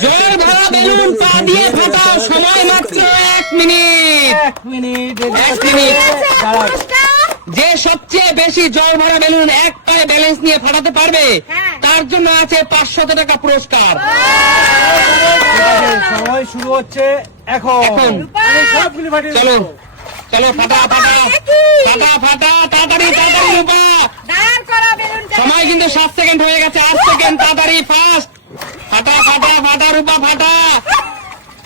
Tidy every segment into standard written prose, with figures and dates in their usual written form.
জল ভরা বেলুন পা দিয়ে ফাটাও, সময় মাত্র 1 মিনিট। 1 মিনিট। যে সবচেয়ে বেশি জল ভরা বেলুন এক পায়ে ব্যালেন্স নিয়ে ফাটাতে পারবে তার জন্য আছে 500 টাকা পুরস্কার। সময় শুরু হচ্ছে এখন। সবগুলি ফাটিয়ে চলো চলো, ফাটা ফাটা ফাটা ফাটা, তাড়াতাড়ি তাড়াতাড়ি রূপা। সময় কিন্তু 7 সেকেন্ড হয়ে গেছে, 8 সেকেন্ড, তাড়াতাড়ি ফাস্ট। ফাটা ফাটা ফাটা রূপা, ফাটা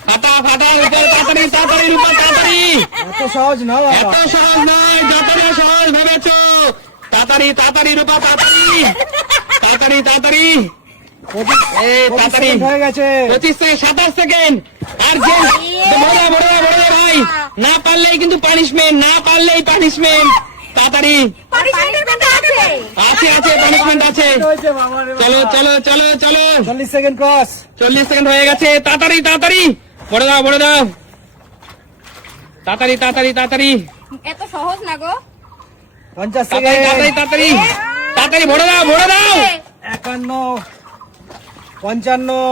ফাটা ফাটা রূপা, তাড়াতাড়ি তাড়াতাড়ি রূপা, তাড়াতাড়ি। এত সহজ না বাবা, এত সহজ নয়, যতটা সহজ ভেবেছো। তাড়াতাড়ি তাড়াতাড়ি রূপা, তাড়াতাড়ি তাড়াতাড়ি তাড়াতাড়ি। এই তাড়াতাড়ি হয়ে গেছে। 25 থেকে 27 সেকেন্ড। আর যে বড় বড় বড় ভাই, না পারলেই কিন্তু পানিশমেন্ট, না পারলেই পানিশমেন্ট। তাড়াতাড়ি আছে আছে পানিশমেন্ট আছে। চলো চলো চলো চলো, 40 সেকেন্ড ক্রস। 40 সেকেন্ড হয়ে গেছে। তাড়াতাড়ি তাড়াতাড়ি বড় দাও, বড় দাও, তাড়াতাড়ি তাড়াতাড়ি তাড়াতাড়ি। এত সহজ না গো। 50 তাড়াতাড়ি সেকেন্ড। তাড়াতাড়ি তাড়াতাড়ি তাড়াতাড়ি, বড় দাও, বড় দাও। 51, 55,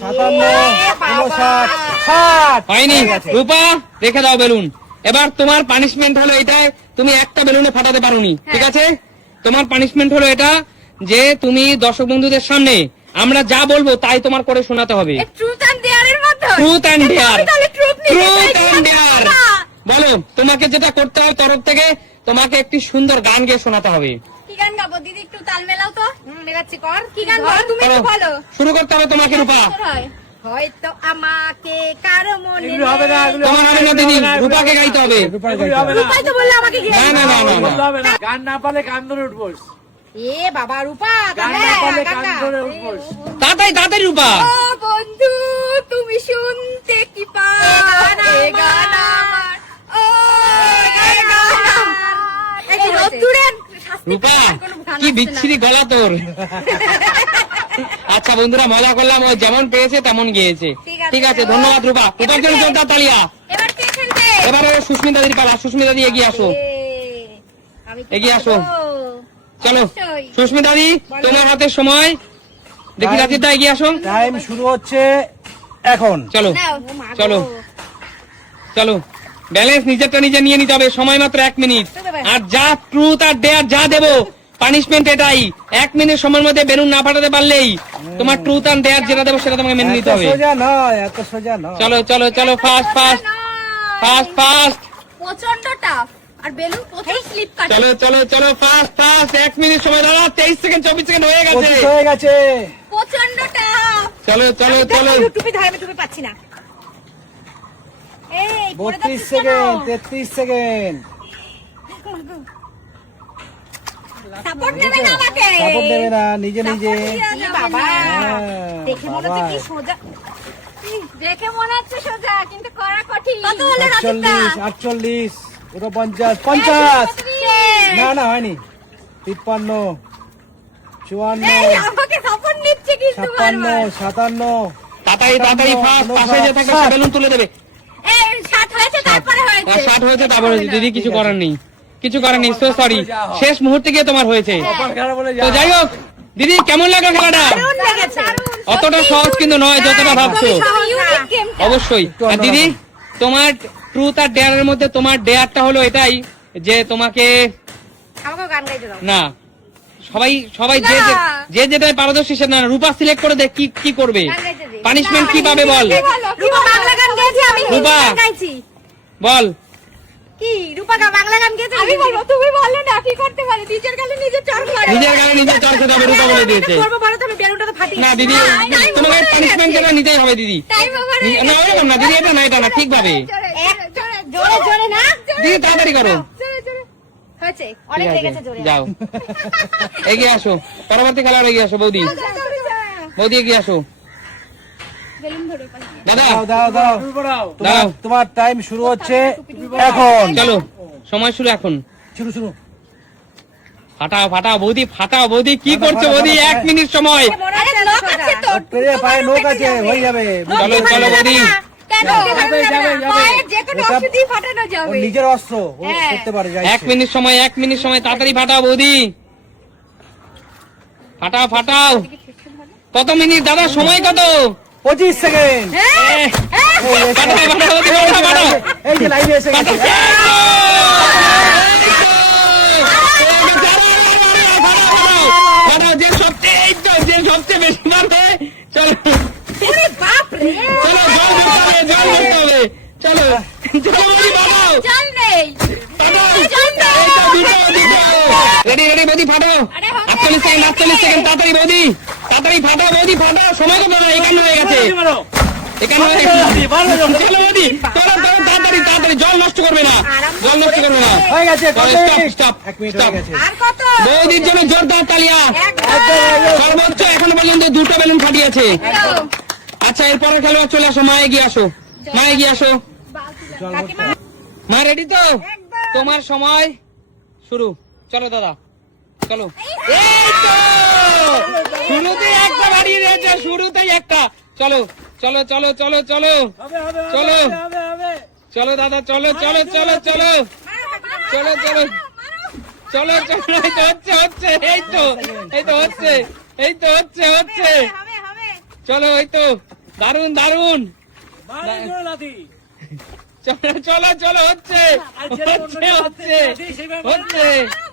57, 59, 60। হয়নি রূপা, রেখে দাও বেলুন। এবার তোমার পানিশমেন্ট হলো এটাই, তুমি একটা বেলুনে ফাটাতে পারোনি, ঠিক আছে? তোমার পানিশমেন্ট হলো এটা যে তুমি দর্শক বন্ধুদের সামনে আমরা যা বলবো তাই তোমার করে শোনাতে হবে। ট্রুথ এন্ড ডেয়ার এর মতো। Truth and dare, truth and dare. বলো, তোমাকে যেটা করতে হবে তরফ থেকে তোমাকে একটি সুন্দর গান গেয়ে শোনাতে হবে। কি গান গাবো দিদি? একটু তাল মেলাও তো। মেলাচ্ছি, কর। কি গান গাও তুমি? একটু বলো। শুরু করতে হবে তোমাকে রূপা। হয়তো আমাকে কারো মনে এগুলো হবে না, এগুলো তোমার হবে না দিদি, রূপাকে গাইতে হবে। রূপাই তো বললে আমাকে না না না না না। হবে না, গান না পারলে কান ধরে উঠবো। এ বাবা রূপা, গান না পারলে কান ধরে উঠবো। তাড়াতাড়ি তাড়াতাড়ি রূপা। ও বন্ধু তুমি শুনতে কি পাও? এ গান আমার, ও গান আমার। এই রোদ্দুরের শাস্তি রূপা, পাওয়ার কোনো গান কি আসছে না। বিচ্ছিরি গলা তোর। আচ্ছা বন্ধুরা, মজা করলাম, ও যেমন পেয়েছে তেমন গিয়েছে। ঠিক আছে, ধন্যবাদ রূপা। রূপার জন্য জোরদার তালিয়া। এবার কে খেলবে? এবারে সুস্মিতা দিদির পালা। সুস্মিতা দি এগিয়ে আসো, আমি কি এগিয়ে আসো। পারবো? চলো অবশ্যই। সুস্মিতা দি, তোমার হাতে সময়। দেখি রাজিদা এগিয়ে আসো। টাইম শুরু হচ্ছে এখন। চলো নাও, ও মা গো। চলো চলো, ব্যালেন্স নিজেরটা নিজে নিয়ে নিতে হবে। সময় মাত্র 1 মিনিট। আর যা ট্রুথ আর ডেয়ার যা দেবো পানিশমেন্ট এটাই। 1 মিনিট সময়ের মধ্যে বেলুন না ফাটাতে পারলেই তোমার ট্রুথ আর ডেয়ার যেটা দেবো সেটা তোমাকে মেনে নিতে এত হবে। সোজা নয়, এত সোজা নয়। চলো চলো চলো, ফাস্ট ফাস্ট ফাস্ট ফাস্ট। প্রচন্ড টাফ। আর বেলুন প্রচুর স্লিপ কাটে। চলো চলো চলো, ফাস্ট ফাস্ট। 1 মিনিট সময় দাঁড়া। 23 সেকেন্ড 24 সেকেন্ড হয়ে গেছে। 25 হয়ে গেছে। প্রচন্ড টাফ। চলো চলো চলো, টুপি ধরে, আমি টুপি পাচ্ছি না। এই 32 সেকেন্ড, 33 সেকেন্ড। সাপোর্ট নেবে না আমাকে। সাপোর্ট দেবে না, নিজে নিজে। এই বাবা, হ্যাঁ, দেখে মনে হচ্ছে বাবা। কি সোজা। দেখে মনে হচ্ছে সোজা, কিন্তু করা কঠিন। কত হলো রাজিতা? 48, 48, 49, 50। না না হয়নি। 53, 54, এই আমাকে সাপোর্ট নিচ্ছে কিন্তু 56, বারবার। 57। তাড়াতাড়ি তাড়াতাড়ি ফাস্ট। পাশে যে থাকে সে বেলুন তুলে দেবে। এই 60 হয়েছে, তারপরে হয়েছে। 60 হয়েছে, তারপরে হয়েছে। দিদি কিছু করার নেই, কিছু করার নেই। সো সরি, শেষ মুহূর্তে গিয়ে তোমার হয়েছে। কপাল খারাপ বলে তো যা। যাই হোক দিদি, কেমন লাগলো খেলাটা? দারুণ লেগেছে। অতটা সহজ কিন্তু নয় যতটা ভাবছো। Unique game. অবশ্যই। আর দিদি, তোমার ট্রুথ আর ডেয়ারের মধ্যে তোমার ডেয়ারটা হলো এটাই যে তোমাকে আমাকে গান গাইতে দাও। না, সবাই সবাই যে না। যে যেটাই পারদর্শী সেটা না। রূপা সিলেক্ট করে দেখ কি করবে, গান গাইতে দে। পানিশমেন্ট কি পাবে বল। রূপা বাংলা গান গেয়েছে, আমি হিন্দি রূপা। গান গাইছি। বল কি রূপা বাংলা গান গেয়েছে? আমি বলবো, তুমি বললে না কি করতে পারে। নিজের গালে নিজে চড় করে। নিজের গানে নিজের চর্চা হবে, রূপা বলে দিয়েছে। করবো বলো তো, আমি বেলুনটা তো ফাটিয়ে। না দিদি, তোমাকে পানিশমেন্ট যেটা নিতেই হবে দিদি। Time over. না ওরকম না দিদি, এটা না এটা না, ঠিক ভাবে জোরে জোরে না। দিদি, তাড়াতাড়ি করো। জোরে জোরে হয়েছে, অনেক ঠিক আছে, লেগেছে জোরে। যাও এগিয়ে আসো, পরবর্তী খেলার এগিয়ে আসো। বৌদি, বৌদি এগিয়ে আসো। বেলুন ধরে পাশে। দাদা দাও দাও দাও। দাও। তোমার টাইম শুরু হচ্ছে এখন। চলো, সময় শুরু এখন। শুরু শুরু। ফাটাও ফাটাও বৌদি, ফাটাও বৌদি। কি করছো বৌদি? 1 মিনিট সময়। আরে লোক আছে তো। পেয়ে পায়ে নোক আছে, হয়ে যাবে। চলো চলো বৌদি। কেন? যাবে, যাবে, যাবে। পায়ের যে কোনো এটা- অসুবিধেই ফাটানো ওর যাবে। নিজের অস্ত্র, ও হ্যাঁ। করতে পারে যা 1 ইচ্ছে। মিনিট সময়, 1 মিনিট সময়, তাড়াতাড়ি ফাটাও বৌদি। ফাটাও ফাটাও। কত মিনিট দাদা, সময় কত? 25 সেকেন্ড। এ, পাঠাও, পাঠাও, বৌদি, পাঠাও, পাঠাও। এই যে লাইভে এসে গেছে। যে সবচেয়ে এই তো যে সবচেয়ে বেশি মারবে, চলো ওরে বাপ রে চলো, জল ধরতে হবে, জল ধরতে হবে, চলো চলো বৌদি, পাঠাও জল নেই পাঠাও। জল নেই এই তো, দুটো। রেডি রেডি বৌদি, ফাটাও। আরে হবে, 48 সেকেন্ড, 48 সেকেন্ড, তাড়াতাড়ি বৌদি, তাড়াতাড়ি ফাটাও বৌদি, ফাটাও। সময় কত? 51 হয়ে গেছে, 51 হয়ে গেছে। চলো বৌদি, চলো চলো, তাড়াতাড়ি তাড়াতাড়ি, জল নষ্ট করবে না, জল নষ্ট করবে না। হয়ে গেছে, কত stop minute? Stop 1 minute stop. হয়ে গেছে। আর কত বৌদির জন্য জোরদার তালিয়া। একদম সর্বোচ্চ এখনো পর্যন্ত 2টা বেলুন ফাটিয়েছে। একদম আচ্ছা, এরপরের খেলোয়াড় চলে আসো, মা এগিয়ে আসো, মা এগিয়ে আসো। কাকিমা মা রেডি তো? একদম তোমার সময় শুরু। চলো দাদা, চলো। এই তো শুরুতেই একটা বাড়িয়ে দিয়েছে, শুরুতেই একটা। চলো চলো চলো চলো চলো হবে, হবে, হবে, চলো। হবে, হবে। চলো দাদা, চলো চলো চলো চলো চলো চলো চলো চলো। এই তো হচ্ছে হচ্ছে, এই তো এই তো হচ্ছে, এই তো হচ্ছে হচ্ছে। হবে হবে চলো, এই তো দারুন দারুন। মারে জোরে লাথি। চলো চলো চলো, হচ্ছে হচ্ছে হচ্ছে হচ্ছে,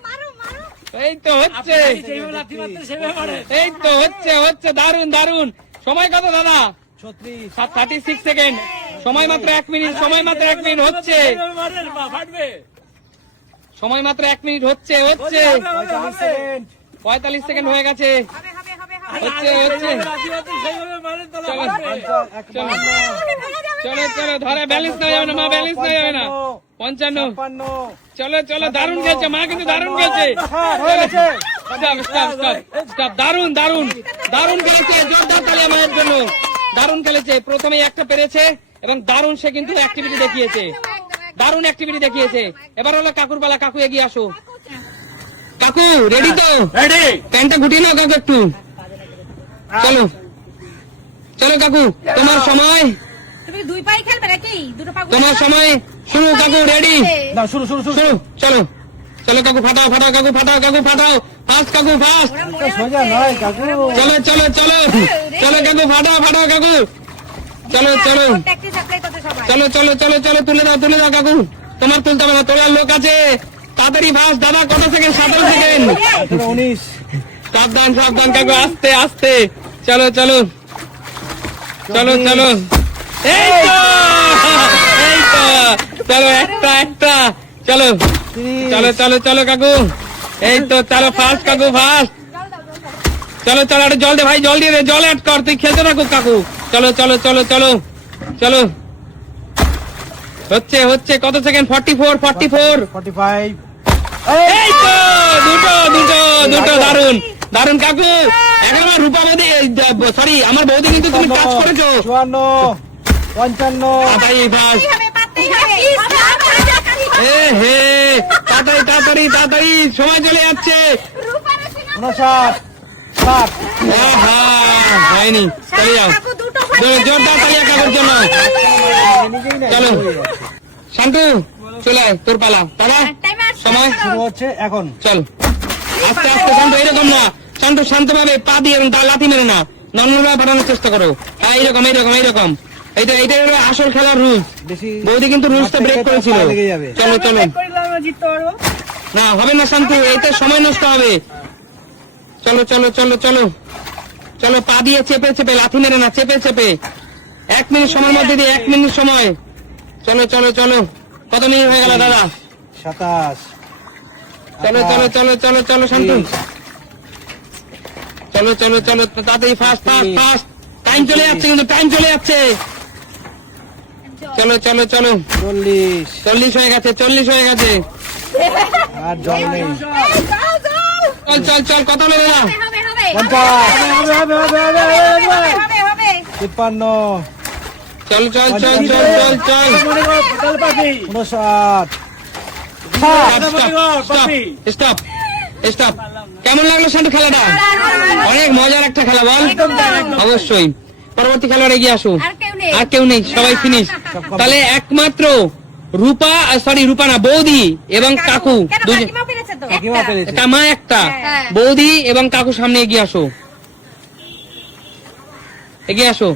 মারো মারো এই তো হচ্ছে, যেভাবে লাথি মারতে সেভাবে মারে। এই তো হচ্ছে হচ্ছে, দারুন দারুন। সময় কত দাদা? 36 36 সেকেন্ড, সময় মাত্র 1 মিনিট, সময় মাত্র 1 মিনিট, হচ্ছে যেভাবে মারে, ফাটবে। সময় মাত্র 1 মিনিট, হচ্ছে হচ্ছে। 45 সেকেন্ড। 45 সেকেন্ড হয়ে গেছে, হবে হবে হবে হচ্ছে হচ্ছে। যেভাবে লাথি মারতে সেভাবে মারে, তাহলে চলো। ফাটবে। চলো চলো চলো, ধরে ব্যালেন্স না যাবে না মা, ব্যালেন্স না যাবে না। 55। 56 চলো চলো, দারুন খেলছে মা, কিন্তু দারুন খেলছে। হয়ে গেছে। স্টপ স্টপ স্টপ স্টপ, দারুন দারুন দারুন খেলেছে, জোরদার তালিয়া মায়ের জন্য। দারুন খেলেছে, প্রথমেই একটা পেরেছে এবং দারুন সে কিন্তু অ্যাক্টিভিটি দেখিয়েছে, দারুন অ্যাক্টিভিটি দেখিয়েছে। এবার হলো কাকুর পালা, কাকু এগিয়ে আসো। কাকু রেডি তো? রেডি। প্যান্টটা গুটিয়ে নাও কাকু একটু। চলো চলো কাকু, তোমার সময়, তুমি দুই পাই খেলবে নাকি দুটো পা তোমার সময় শুরু। কাকু রেডি, না, শুরু শুরু শুরু। শুরু। চলো চলো কাকু, ফাটাও ফাটাও কাকু, ফাটাও কাকু, ফাটাও ফাস্ট কাকু, ফাস্ট। এটা সোজা নয় কাকু। চলো চলো চলো চলো কাকু, ফাটাও ফাটাও কাকু। চলো চলো প্র্যাকটিস অ্যাপ্লাই করতে সবাই চলো চলো চলো চলো, তুলে দাও কাকু। তোমার তুলতে হবে না, তোলার লোক আছে। তাড়াতাড়ি ফাস্ট দাদা, কত সেকেন্ড? 17 সেকেন্ড। 19 সাবধান সাবধান কাকু, আস্তে আস্তে। চলো চলো চলো চলো, এই তো এই তো। চলো একটা একটা, চলো 30 চলো চলো চলো কাকু, এই তো। চলো ফাস্ট কাকু, ফাস্ট। চলো চলো, একটা জল দে ভাই, জল দিয়ে দে, জল অ্যাড কর, তুই খেলতে থাকো কাকু। চলো চলো চলো চলো চলো, হচ্ছে হচ্ছে। কত সেকেন্ড? 44 44। 45 এই তো দুটো দুটো দুটো, দারুন দারুন কাকু। এখন আমার রূপা বৌদি, সরি আমার বৌদি কিন্তু তুমি কাজ করেছো। 54 55 তাড়াতাড়ি বাস, হবে পারতেই হবে এ হে, তাড়াতাড়ি তাড়াতাড়ি তাড়াতাড়ি, সময় চলে যাচ্ছে। 59 60 আহা, হয়নি, চলে যাও। কাকু দুটো জোরদার তালিয়া কাকুর জন্য। চলো শান্তু, চলে আয়, তোর পালা দাদা। টাইমার সময় শুরু হচ্ছে এখন। চল, আস্তে আস্তে শান্ত, এরকম না শান্ত, শান্তভাবে পা দিয়ে এবং লাথি মেরে না, নর্মাল বাড়ানোর চেষ্টা করো। হ্যাঁ, এইরকম এইরকম এইরকম, এইটা এইটাই হলো আসল খেলার রুলস। বেশি বৌদি কিন্তু রুলসটা ব্রেক করেছিল। লেগে যাবে। চলো চলো, না হবে না শান্তু, এইটা সময় নষ্ট হবে। চলো চলো চলো চলো চলো, পা দিয়ে চেপে চেপে, লাথি মেরে না, চেপে চেপে। 1 মিনিট সময়ের মধ্যে দিয়ে, 1 মিনিট সময়। চলো চলো চলো, কত মিনিট হয়ে গেল দাদা? 27 চলো চলো চলো চলো চলো শান্তু, চলো চলো চলো তাড়াতাড়ি, ফাস্ট ফাস্ট ফাস্ট। টাইম চলে যাচ্ছে, কিন্তু টাইম চলে যাচ্ছে। চলো চলো চলো, 40 40 হয়ে গেছে, 40 হয়ে গেছে। আর জল নেই। চল চল চল, কত হলো দাদা? হবে হবে 50 হবে হবে হবে হবে হবে হবে হবে 53 চল চল চল চল চল চল। 59 স্টপ স্টপ। কেমন লাগলো শান্তু খেলাটা? অনেক মজার একটা খেলা, বল? অবশ্যই। পরবর্তী খেলোয়াড় এগিয়ে আসো। আর কেউ নেই, সবাই ফিনিশ। তাহলে একমাত্র রূপা, সরি রূপা না, বৌদি এবং কাকু দুজন। কাকিমা পেরেছে তো কাকিমা পেরেছে। এটা মা একটা, হ্যাঁ। বৌদি এবং কাকু সামনে এগিয়ে আসো। এগিয়ে আসো,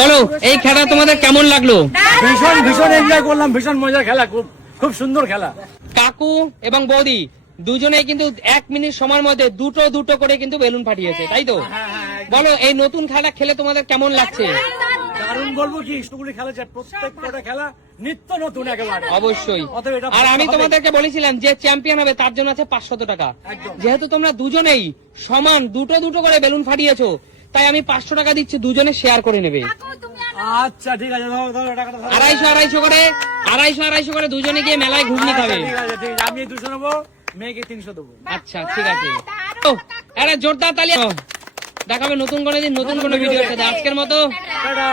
বলো এই খেলা তোমাদের কেমন লাগলো? ভীষণ ভীষণ এনজয় করলাম, ভীষণ মজার খেলা, খুব খুব সুন্দর খেলা। কাকু এবং বৌদি দুজনেই কিন্তু 1 মিনিট সময়ের মধ্যে দুটো দুটো করে কিন্তু বেলুন ফাটিয়েছে, তাই তো? বলো এই নতুন খেলা খেলে তোমাদের কেমন লাগছে? কারণ বলবো কি, স্কুলে খেলা যায়, প্রত্যেকটা খেলা নিত্য নতুন একেবারে। অবশ্যই। অতএব এটা আর আমি ভালো হবে। তোমাদেরকে বলেছিলাম যে চ্যাম্পিয়ন হবে তার জন্য আছে 500 টাকা। একদম। যেহেতু তোমরা দুজনেই সমান দুটো দুটো করে বেলুন ফাটিয়েছো, তাই আমি 500 টাকা দিচ্ছি, দুজনে শেয়ার করে নেবে। আচ্ছা ঠিক আছে, ধরো ধরো টাকাটা ধরো। 250 করে দুজনে গিয়ে মেলায় ঘুগনি আচ্ছা, খাবে। ঠিক আছে, ঠিক আছে, আমি 200 নেবো, মেয়েকে 300 দেবো। আচ্ছা ঠিক আছে। ও, একটা জোরদার তালি। দেখাবে নতুন কোনো দিন নতুন কোনো ভিডিওর সাথে। আজকের মতো টাটা।